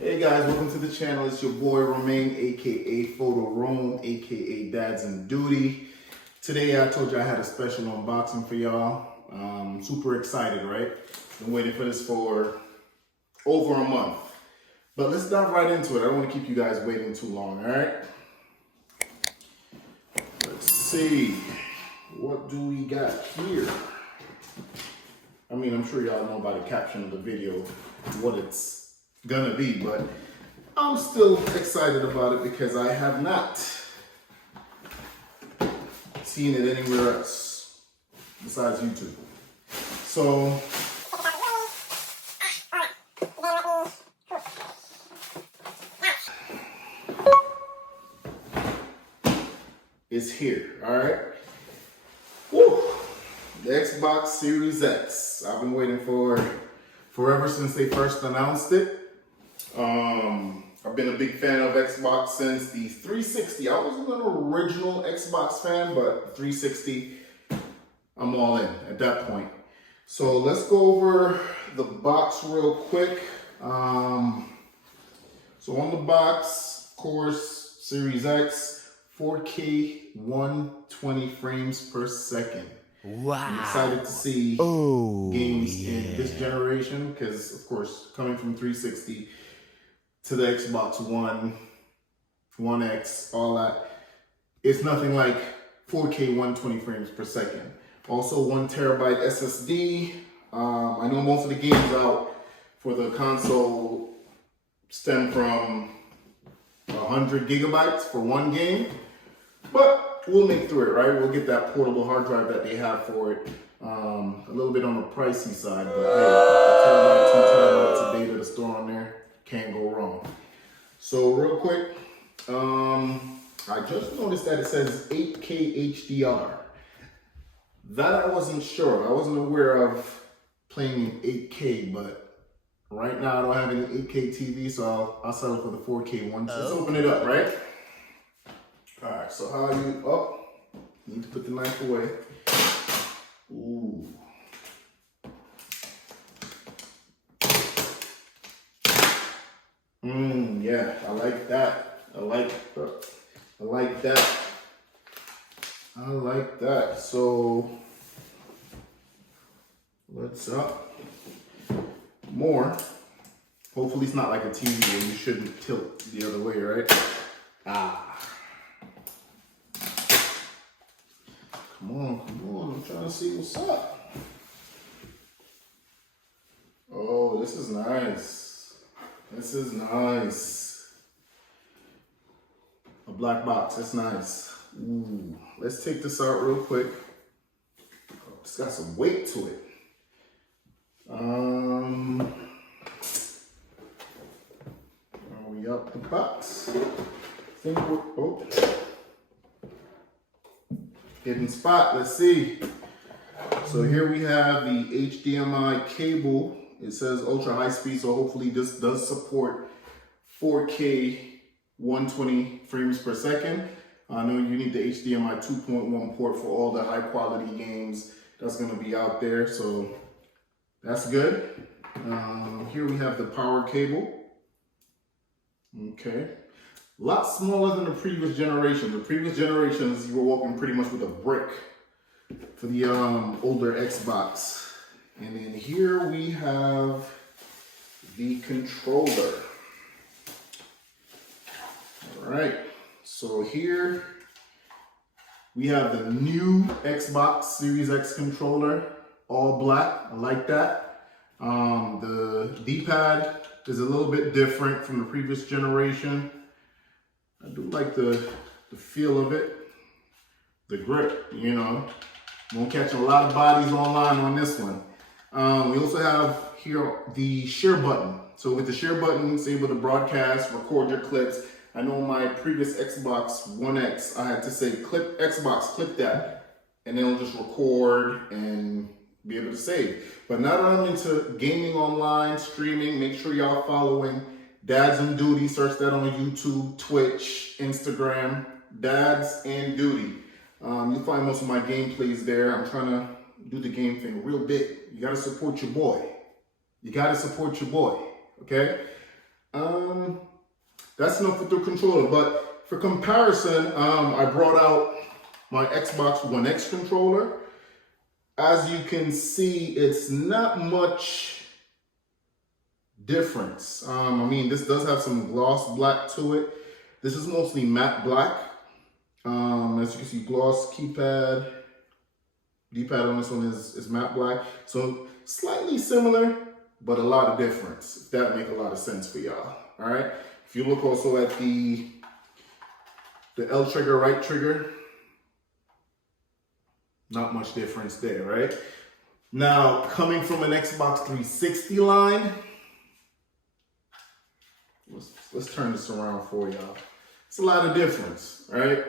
Hey guys, welcome to the channel. It's your boy Romain, aka Photo Rome, aka Dads in Duty. Today I told you I had a special unboxing for y'all. Super excited, right? Been waiting for this for over a month. But let's dive right into it. I don't want to keep you guys waiting too long, alright? Let's see. What do we got here? I mean, I'm sure y'all know by the caption of the video what it's gonna be, but I'm still excited about it because I have not seen it anywhere else besides YouTube. So it's here, all right? Woo! The Xbox Series X. I've been waiting for forever since they first announced it. I've been a big fan of Xbox since the 360. I wasn't an original Xbox fan, but 360, I'm all in at that point. So let's go over the box real quick. So on the box, of course, Series X, 4K 120 frames per second. Wow. I'm excited to see games in this generation because, of course, coming from 360 to the Xbox One, One X, all that, it's nothing like 4K 120 frames per second. Also 1 terabyte SSD. I know most of the games out for the console stem from 100 gigabytes for one game, but we'll make through it, right? We'll get that portable hard drive that they have for it. A little bit on the pricey side, but hey, a terabyte, 2 terabytes of data to store on there, can't go wrong. So real quick, I just noticed that it says 8K HDR. That I wasn't sure. I wasn't aware of playing in 8K, but right now I don't have any 8K TV, so I'll settle for the 4K one. Let's open it up, right? All right, so how you, need to put the knife away. Ooh. Yeah, I like that. I like that. I like that. So let's more. Hopefully it's not like a TV where you shouldn't tilt the other way, right? Come on, I'm trying to see what's up. Oh, this is nice. This is nice. A black box, that's nice. Ooh, let's take this out real quick. Oh, it's got some weight to it. Are we up the box? I think we're, hidden spot, let's see. So here we have the HDMI cable. It says ultra high speed, so hopefully this does support 4K 120 frames per second. I know you need the HDMI 2.1 port for all the high quality games that's gonna be out there, so that's good. Here we have the power cable. Okay. A lot smaller than the previous generation. The previous generations, you were walking pretty much with a brick for the older Xbox. And then here we have the controller. All right, so here we have the new Xbox Series X controller, all black. I like that. The D-pad is a little bit different from the previous generation. I do like the feel of it, the grip, you know. Won't catch a lot of bodies online on this one. We also have here the share button. So with the share button, it's able to broadcast, record your clips. I know my previous Xbox One X, I had to say, clip Xbox, clip that, and then it'll just record and be able to save. But now that I'm into gaming online, streaming, make sure y'all following Dads in Duty. Search that on YouTube, Twitch, Instagram, Dads in Duty. You'll find most of my gameplays there. I'm trying to do the game thing real big. You gotta support your boy. You gotta support your boy, okay? That's enough with the controller. But for comparison, I brought out my Xbox One X controller. As you can see, it's not much difference. I mean, this does have some gloss black to it. This is mostly matte black. As you can see, gloss keypad. D-pad on this one is matte black. So slightly similar, but a lot of difference, if that make a lot of sense for y'all. All right. If you look also at the L trigger, right trigger, not much difference there, right? Now, coming from an Xbox 360 line, let's turn this around for y'all. It's a lot of difference, right?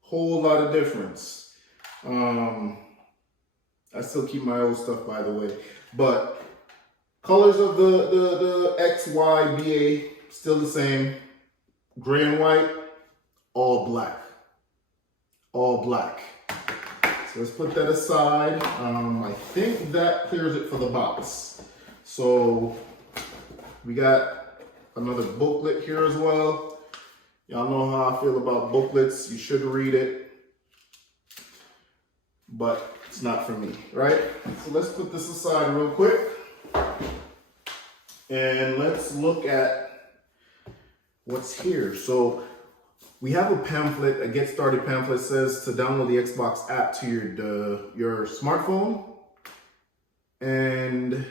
Whole lot of difference. I still keep my old stuff, by the way, but colors of the X, Y, BA still the same. Gray and white, all black. All black. So let's put that aside. I think that clears it for the box. So we got another booklet here as well. Y'all know how I feel about booklets. You should read it, but it's not for me, right? So let's put this aside real quick. And let's look at what's here. So we have a pamphlet, a get started pamphlet. Says to download the Xbox app to your smartphone. And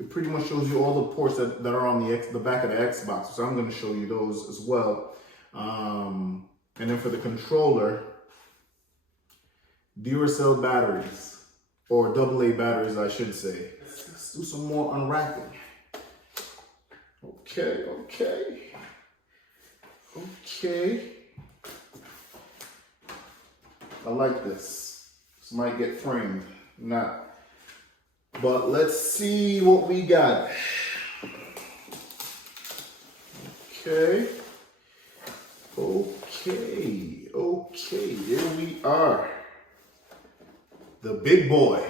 it pretty much shows you all the ports that are on the back of the Xbox. So I'm going to show you those as well. And then for the controller, Duracell batteries, or AA batteries, I should say. Let's do some more unwrapping. Okay. I like this. This might get framed, not. But let's see what we got. Okay. Here we are. The big boy.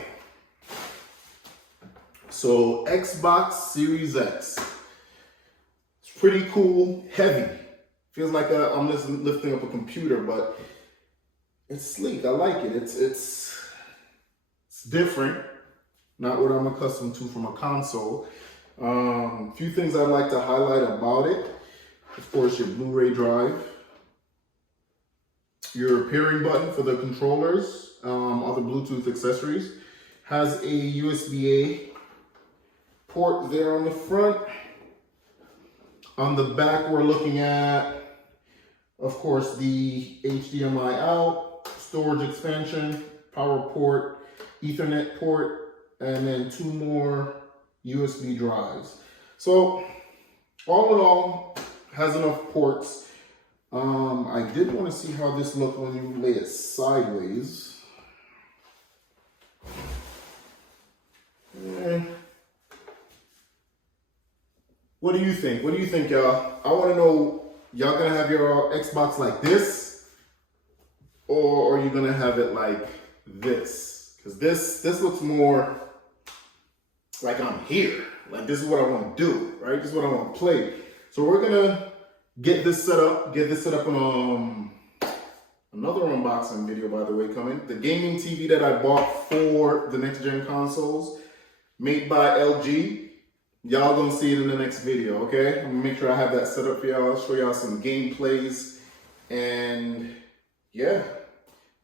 So Xbox Series X. It's pretty cool, heavy. Feels like I'm just lifting up a computer, but it's sleek. I like it. It's different. Not what I'm accustomed to from a console. A few things I'd like to highlight about it. Of course, your Blu-ray drive. Your pairing button for the controllers, other Bluetooth accessories. Has a USB-A port there on the front. On the back, we're looking at, of course, the HDMI out, storage expansion, power port, Ethernet port, and then 2 more USB drives. So, all in all, has enough ports. I did want to see how this looked when you lay it sideways. What do you think? What do you think, y'all? I want to know, y'all gonna have your Xbox like this, or are you gonna have it like this? Because this looks more like I'm here. Like this is what I want to do, right? This is what I want to play. So we're gonna get this set up in another unboxing video, by the way, coming. The gaming TV that I bought for the next gen consoles, made by LG. Y'all gonna see it in the next video, okay? I'm gonna make sure I have that set up for y'all. I'll show y'all some gameplays, and yeah.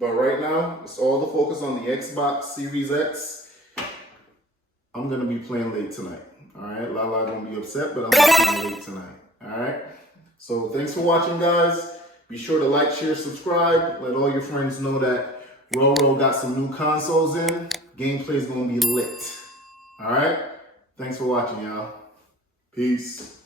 But right now, it's all the focus on the Xbox Series X. I'm gonna be playing late tonight, all right? Lala gonna be upset, but I'm gonna be playing late tonight, all right? So thanks for watching, guys. Be sure to like, share, subscribe. Let all your friends know that Roro got some new consoles in. Gameplay's gonna be lit, all right? Thanks for watching, y'all. Peace.